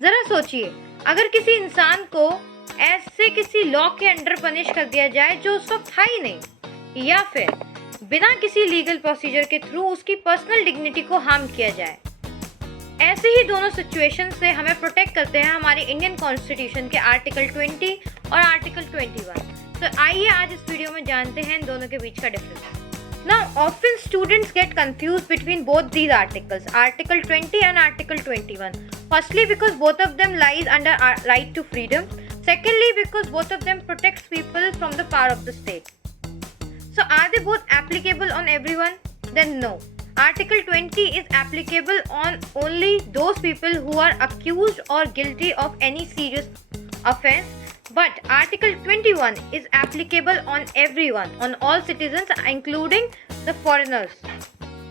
जरा सोचिए, अगर किसी इंसान को ऐसे किसी लॉ के अंडर पनिश कर दिया जाए जो उसका था ही नहीं, या फिर बिना किसी लीगल प्रोसीजर के थ्रू उसकी पर्सनल डिग्निटी को हार्म किया जाए। ऐसे ही दोनों सिचुएशन से हमें प्रोटेक्ट करते हैं हमारे इंडियन कॉन्स्टिट्यूशन के आर्टिकल 20 और आर्टिकल 21। तो आइए आज इस वीडियो में जानते हैं इन दोनों के बीच का difference. Now, often students get confused between both these articles, Article 20 and Article 21. Firstly, because both of them lies under our right to freedom. Secondly, because both of them protects people from the power of the state. So, are they both applicable on everyone? Then no. Article 20 is applicable on only those people who are accused or guilty of any serious offense. But Article 21 is applicable on everyone, on all citizens, including the foreigners.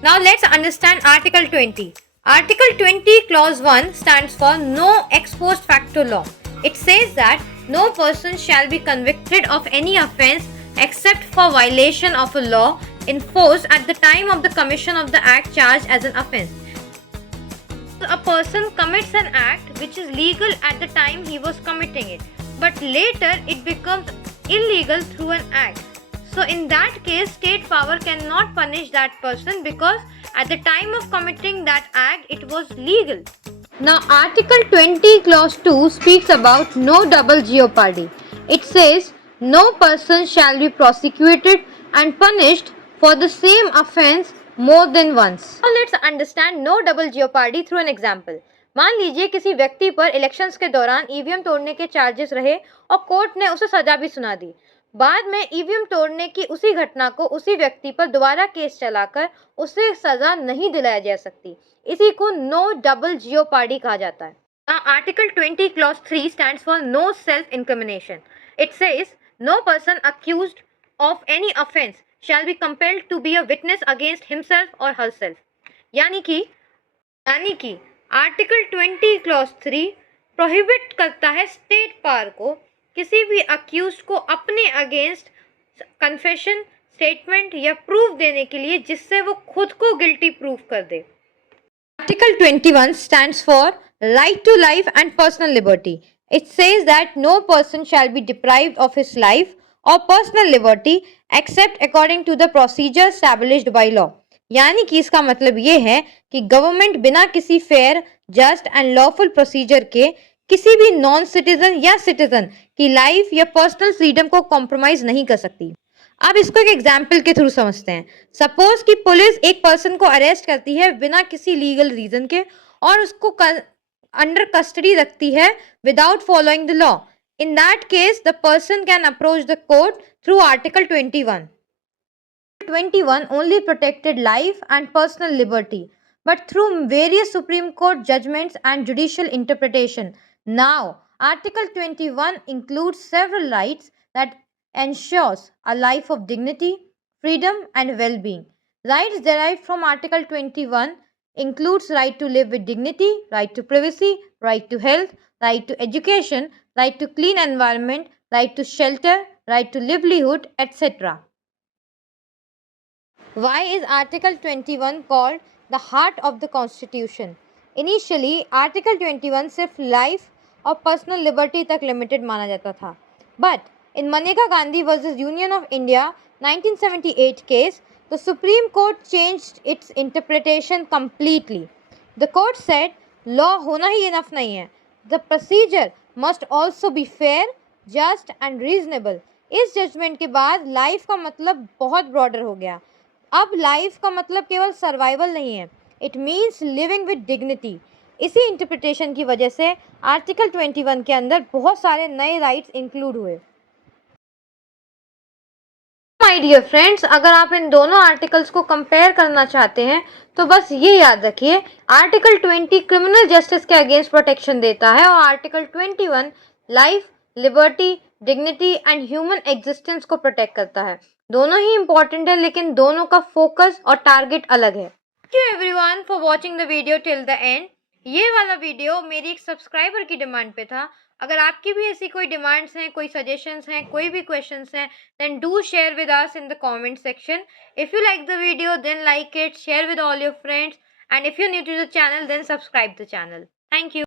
Now let's understand Article 20. Article 20 Clause 1 stands for No Ex Post Facto Law. It says that no person shall be convicted of any offence except for violation of a law enforced at the time of the commission of the act charged as an offence. A person commits an act which is legal at the time he was committing it, but later it becomes illegal through an act. So in that case, state power cannot punish that person because at the time of committing that act, it was legal. Now Article 20 Clause 2 speaks about no double jeopardy. It says, no person shall be prosecuted and punished for the same offence more than once. Now let's understand no double jeopardy through an example. मान लीजिए किसी व्यक्ति पर इलेक्शंस के दौरान ईवीएम तोड़ने के चार्जेस रहे और कोर्ट ने उसे सजा भी सुना दी। बाद में ईवीएम तोड़ने की उसी घटना को उसी व्यक्ति पर दोबारा केस चलाकर उसे सजा नहीं दिलाई जा सकती। इसी को नो डबल जियोपार्डी कहा जाता है। Article 20 clause 3 stands for no self incrimination. It says no person accused of any offence shall be compelled to be a witness against himself और हरसेल्फ। यानी कि आर्टिकल 20 क्लॉज 3 प्रोहिबिट करता है स्टेट पावर को किसी भी अक्यूज को अपने अगेंस्ट कन्फेशन, स्टेटमेंट या प्रूफ देने के लिए जिससे वो खुद को गिल्टी प्रूफ कर दे। Article 21 stands for right to life and personal liberty. It says that no person shall be deprived of his life और personal liberty except according to the procedure established by law. यानी कि इसका मतलब ये है कि गवर्नमेंट बिना किसी fair, just and lawful procedure के किसी भी नॉन सिटीजन या सिटीजन की लाइफ या पर्सनल फ्रीडम को कॉम्प्रोमाइज नहीं कर सकती। अब इसको एक एग्जाम्पल के थ्रू समझते हैं। सपोज कि पुलिस एक पर्सन को अरेस्ट करती है बिना किसी लीगल रीजन के और उसको अंडर कस्टडी रखती है without following the law. In that case the person can approach the court through article 21. 21 only protected life and personal liberty, but through various Supreme Court judgments and judicial interpretation. Now, Article 21 includes several rights that ensures a life of dignity, freedom, and well-being. Rights derived from Article 21 includes right to live with dignity, right to privacy, right to health, right to education, right to clean environment, right to shelter, right to livelihood, etc. Why is Article 21 called the heart of the Constitution? Initially, Article 21 सिर्फ लाइफ और personal liberty तक लिमिटेड माना जाता था, but in Maneka Gandhi versus union of India 1978 case, the Supreme Court changed its interpretation completely. The court said, law होना ही इनफ नहीं है. The procedure must also be fair, just and reasonable. इस जजमेंट के बाद लाइफ का मतलब बहुत ब्रॉडर हो गया. अब लाइफ का मतलब केवल सर्वाइवल नहीं है, it means living with dignity. इसी इंटरप्रिटेशन की वजह से आर्टिकल 21 के अंदर बहुत सारे नए राइट्स इंक्लूड हुए। माय डियर फ्रेंड्स, अगर आप इन दोनों आर्टिकल्स को कंपेयर करना चाहते हैं तो बस ये याद रखिए, आर्टिकल 20 क्रिमिनल जस्टिस के अगेंस्ट प्रोटेक्शन देता है और आर्टिकल 21 life, liberty, dignity and human existence को प्रोटेक्ट करता है। दोनों ही इंपॉर्टेंट है, लेकिन दोनों का फोकस और टारगेट अलग है। Thank you everyone for watching the video till the end. ये वाला वीडियो मेरी एक सब्सक्राइबर की डिमांड पे था। अगर आपकी भी ऐसी कोई डिमांड्स हैं, कोई सजेशंस हैं, कोई भी क्वेश्चंस हैं, then do share with us in the comment section. If you like the video then like it, share with all your friends, and if you're new to the channel then subscribe the channel. Thank you.